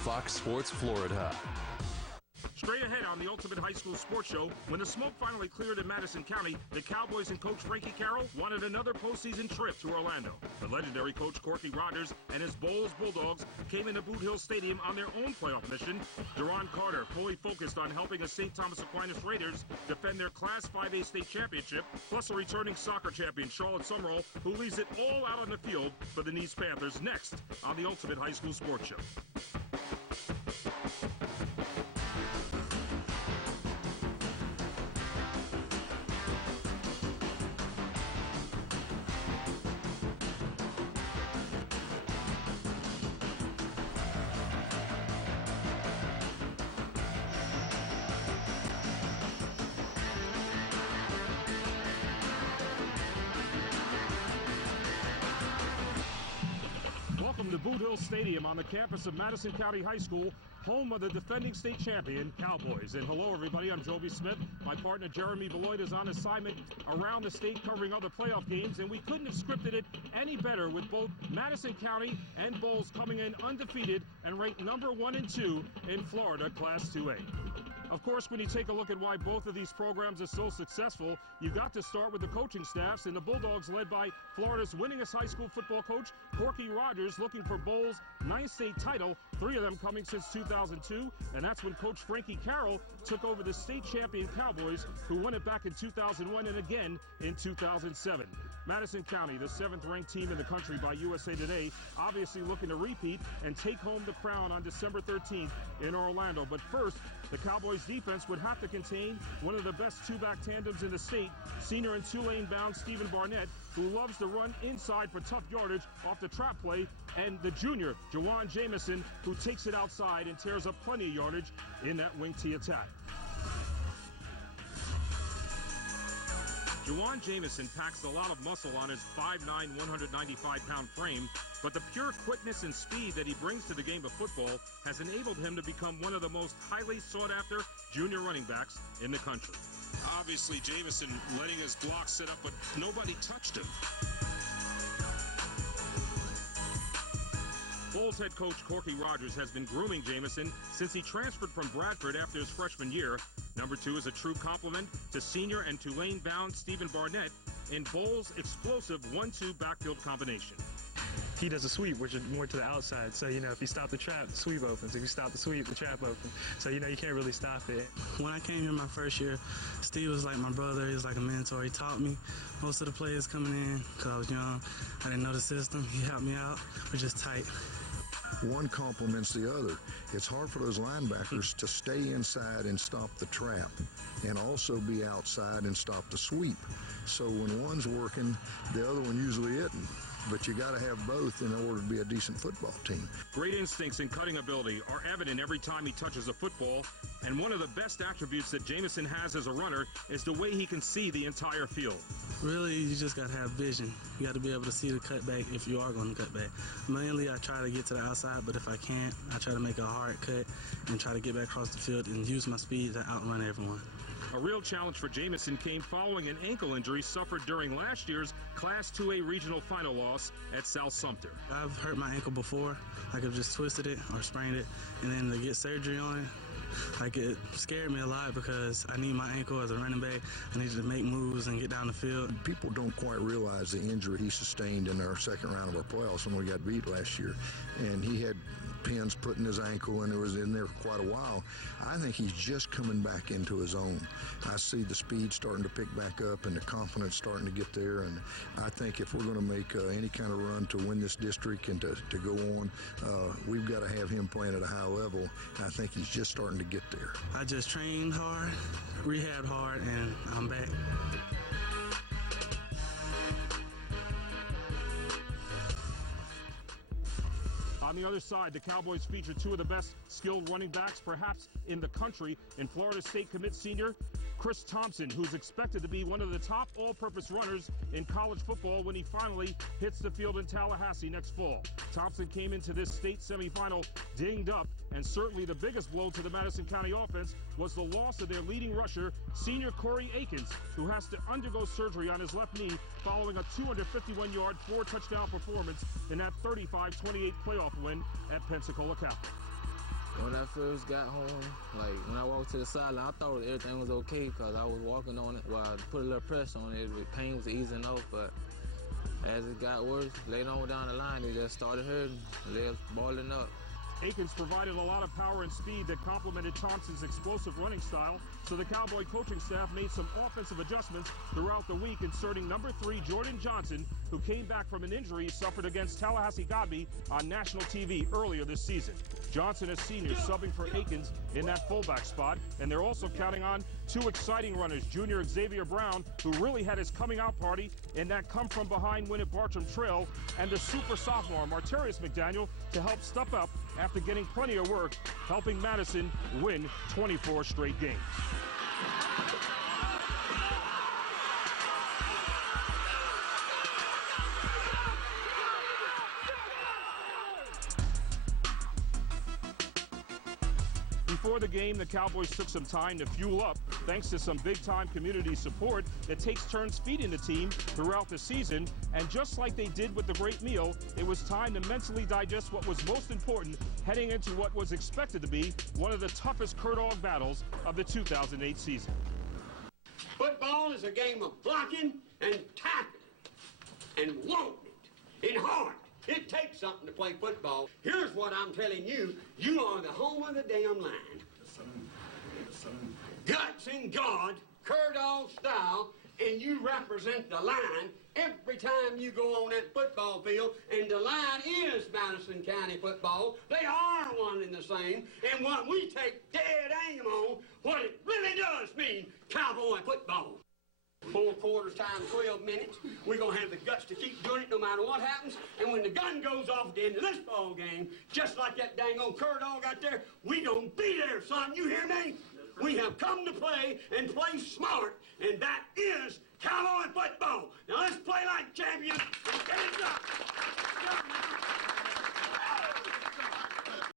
Fox Sports Florida. Straight ahead on the Ultimate High School Sports Show, when the smoke finally cleared in Madison County, the Cowboys and Coach Frankie Carroll wanted another postseason trip to Orlando. The legendary Coach Corky Rogers and his Bowls Bulldogs came into Boot Hill Stadium on their own playoff mission. Deron Carter fully focused on helping the St. Thomas Aquinas Raiders defend their Class 5A state championship, plus a returning soccer champion, Charlotte Summerall, who leaves it all out on the field for the Nice Panthers next on the Ultimate High School Sports Show. Welcome to Boot Hill Stadium on the campus of Madison County High School, home of the defending state champion, Cowboys. And hello, everybody. I'm Joby Smith. My partner, Jeremy Beloit, is on assignment around the state covering other playoff games, and we couldn't have scripted it any better with both Madison County and Bowls coming in undefeated and ranked number 1 and 2 in Florida Class 2A. Of course, when you take a look at why both of these programs are so successful, you've got to start with the coaching staffs, and the Bulldogs led by Florida's winningest high school football coach, Corky Rogers, looking for Bowls' 9th state title, 3 of them coming since 2002, and that's when Coach Frankie Carroll took over the state champion Cowboys, who won it back in 2001 and again in 2007. Madison County, the 7th-ranked team in the country by USA Today, obviously looking to repeat and take home the crown on December 13th in Orlando. But first, the Cowboys defense would have to contain one of the best two-back tandems in the state, senior and Tulane-bound Stephen Barnett, who loves to run inside for tough yardage off the trap play, and the junior, Jawan Jamison, who takes it outside and tears up plenty of yardage in that wing T attack. Jawan Jamison packs a lot of muscle on his 5'9", 195-pound frame, but the pure quickness and speed that he brings to the game of football has enabled him to become one of the most highly sought-after junior running backs in the country. Obviously, Jamison letting his block sit up, but nobody touched him. Bowls head coach Corky Rogers has been grooming Jamison since he transferred from Bradford after his freshman year. Number 2 is a true complement to senior and Tulane-bound Stephen Barnett in Bowls' explosive 1-2 backfield combination. He does a sweep, which is more to the outside. So, if you stop the trap, the sweep opens. If you stop the sweep, the trap opens. So, you can't really stop it. When I came here my first year, Steve was like my brother. He was like a mentor. He taught me most of the players coming in because I was young. I didn't know the system. He helped me out. We're just tight. One complements the other. It's hard for those linebackers to stay inside and stop the trap and also be outside and stop the sweep. So when one's working, the other one usually isn't. But you got to have both in order to be a decent football team. Great instincts and cutting ability are evident every time he touches a football, and one of the best attributes that Jamison has as a runner is the way he can see the entire field. Really, you just got to have vision. You got to be able to see the cutback if you are going to cut back. Mainly, I try to get to the outside, but if I can't, I try to make a hard cut and try to get back across the field and use my speed to outrun everyone. A real challenge for Jamison came following an ankle injury suffered during last year's Class 2A regional final loss at South Sumter. I've hurt my ankle before. I could have just twisted it or sprained it, and then to get surgery on it, it scared me a lot because I need my ankle as a running back. I needed to make moves and get down the field. People don't quite realize the injury he sustained in our second round of our playoffs when we got beat last year. And he had pins put in his ankle, and it was in there for quite a while. I think he's just coming back into his own. I see the speed starting to pick back up and the confidence starting to get there, and I think if we're going to make any kind of run to win this district and to go on, we've got to have him playing at a high level, and I think he's just starting to get there. I just trained hard, rehabbed hard, and I'm back. On the other side, the Cowboys feature 2 of the best skilled running backs perhaps in the country in Florida State commit senior Chris Thompson, who's expected to be one of the top all-purpose runners in college football when he finally hits the field in Tallahassee next fall. Thompson came into this state semifinal dinged up, and certainly the biggest blow to the Madison County offense was the loss of their leading rusher, senior Corey Akins, who has to undergo surgery on his left knee following a 251-yard, 4-touchdown performance in that 35-28 playoff win at Pensacola Catholic. When I first got home, like when I walked to the sideline, I thought everything was okay because I was walking on it. Well, I put a little pressure on it. The pain was easing off, but as it got worse, later on down the line, it just started hurting. Legs balling up. Akins provided a lot of power and speed that complemented Thompson's explosive running style, so the Cowboy coaching staff made some offensive adjustments throughout the week, inserting number 3 Jordan Johnson, who came back from an injury he suffered against Tallahassee Godby on national TV earlier this season. Johnson, a senior, subbing for Akins in that fullback spot, and they're also counting on 2 exciting runners, junior Xavier Brown, who really had his coming-out party in that come-from-behind win at Bartram Trail, and the super sophomore Martarius McDaniel to help step up after getting plenty of work, helping Madison win 24 straight games. Before the game, the Cowboys took some time to fuel up, thanks to some big-time community support that takes turns feeding the team throughout the season. And just like they did with the great meal, it was time to mentally digest what was most important heading into what was expected to be one of the toughest Cur-Dog battles of the 2008 season. Football is a game of blocking and tackling and wanting it and heart. It takes something to play football. Here's what I'm telling you. You are the home of the damn line. Guts and God, Cur-Dog style, and you represent the line every time you go on that football field, and the line is Madison County football. They are one and the same, and what we take dead aim on, what it really does mean, Cowboy football. 4 quarters times 12 minutes. We're going to have the guts to keep doing it no matter what happens. And when the gun goes off at the end of this ball game, just like that dang old Cur-Dog out there, we going to be there, son. You hear me? We have come to play and play smart, and that is Cowboy football. Now let's play like champions.